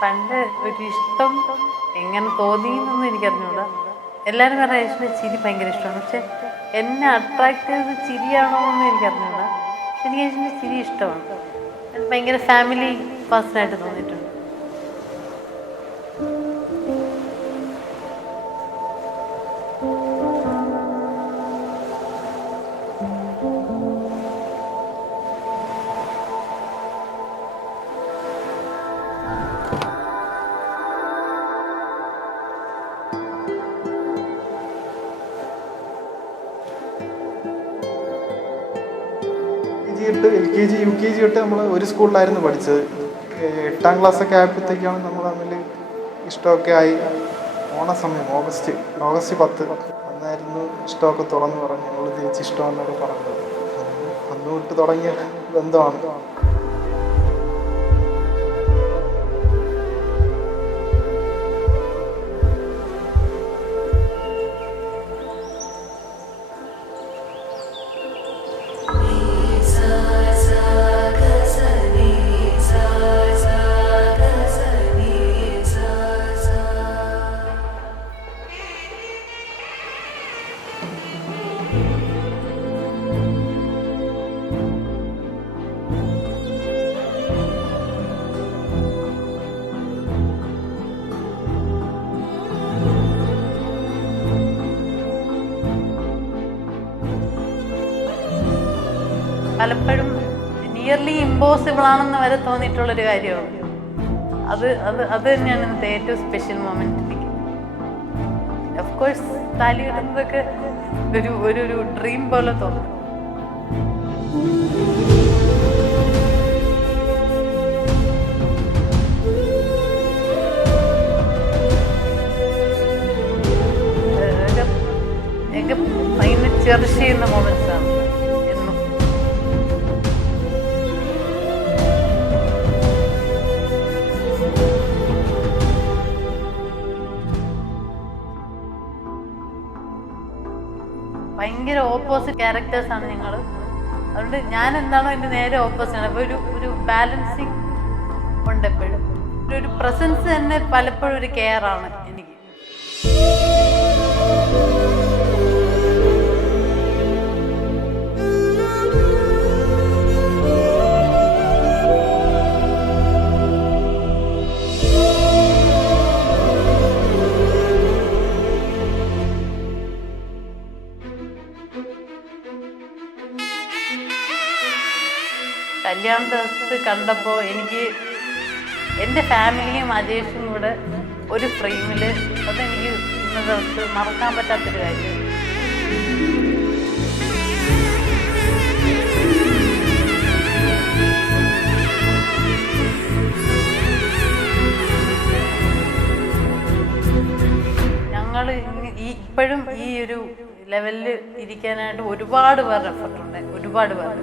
പണ്ട് ഒരിഷ്ടം എങ്ങനെ തോന്നിയെന്നൊന്നും എനിക്കറിഞ്ഞൂടാ. എല്ലാവരും പറഞ്ഞ യേശുവിൻ്റെ ചിരി ഭയങ്കര ഇഷ്ടമാണ്. പക്ഷെ എന്നെ അട്രാക്ട് ചെയ്തത് ചിരിയാണോ എന്നൊന്നും എനിക്കറിഞ്ഞൂടാ. എനിക്ക് യേശുവിൻ്റെ ചിരി ഇഷ്ടമാണ്. അത് ഭയങ്കര ഫാമിലി പേഴ്സണായിട്ട് തോന്നിയിട്ടുണ്ട്. LKG UKG തൊട്ട് നമ്മൾ ഒരു സ്കൂളിലായിരുന്നു പഠിച്ചത്. 8ാം ക്ലാസ്സൊക്കെ ആയപ്പോഴത്തേക്കാണ് നമ്മൾ തമ്മിൽ ഇഷ്ടമൊക്കെ ആയി. ഓണസമയം ഓഗസ്റ്റ് 10 അന്നായിരുന്നു ഇഷ്ടമൊക്കെ തുറന്നു പറഞ്ഞു. ഞങ്ങൾ തിരിച്ച് ഇഷ്ടമെന്നൊക്കെ പറഞ്ഞത് അന്ന് തൊട്ട് തുടങ്ങിയ ബന്ധമാണ്. പലപ്പോഴും നിയർലി ഇമ്പോസിബിൾ ആണെന്ന് വരെ തോന്നിയിട്ടുള്ളൊരു കാര്യമാണ്. അത് തന്നെയാണ് ഇന്നത്തെ ഏറ്റവും സ്പെഷ്യൽ മൊമെന്റ് എനിക്ക്. ഓഫ് കോഴ്സ് താലി കെട്ടുന്നതൊക്കെ ഒരു ഡ്രീം പോലെ തോന്നും. ഭയങ്കര ചെറിഷ് ചെയ്യുന്ന മൊമെന്റ്സ് ആണ്. ഭയങ്കര ഓപ്പോസിറ്റ് ക്യാരക്ടേഴ്സാണ് ഞങ്ങൾ. അതുകൊണ്ട് ഞാൻ എന്താണോ എൻ്റെ നേരെ ഓപ്പോസിറ്റാണ്. അപ്പോൾ ഒരു ബാലൻസിങ് ഉണ്ട് എപ്പോഴും. ഒരു പ്രസൻസ് തന്നെ പലപ്പോഴും ഒരു കെയറാണ് എനിക്ക്. കല്യാണ ദിവസത്ത് കണ്ടപ്പോൾ എനിക്ക് എൻ്റെ ഫാമിലിയും അജേഷും കൂടെ ഒരു ഫ്രെയിമിൽ, അതെനിക്ക് ഇന്ന ദിവസത്ത് മറക്കാൻ പറ്റാത്തൊരു കാര്യമാണ്. ഞങ്ങൾ ഇപ്പോഴും ഈ ഒരു ലെവലിൽ ഇരിക്കാനായിട്ട് ഒരുപാട് പേരുടെ എഫർട്ടുണ്ട്. ഒരുപാട് പേർ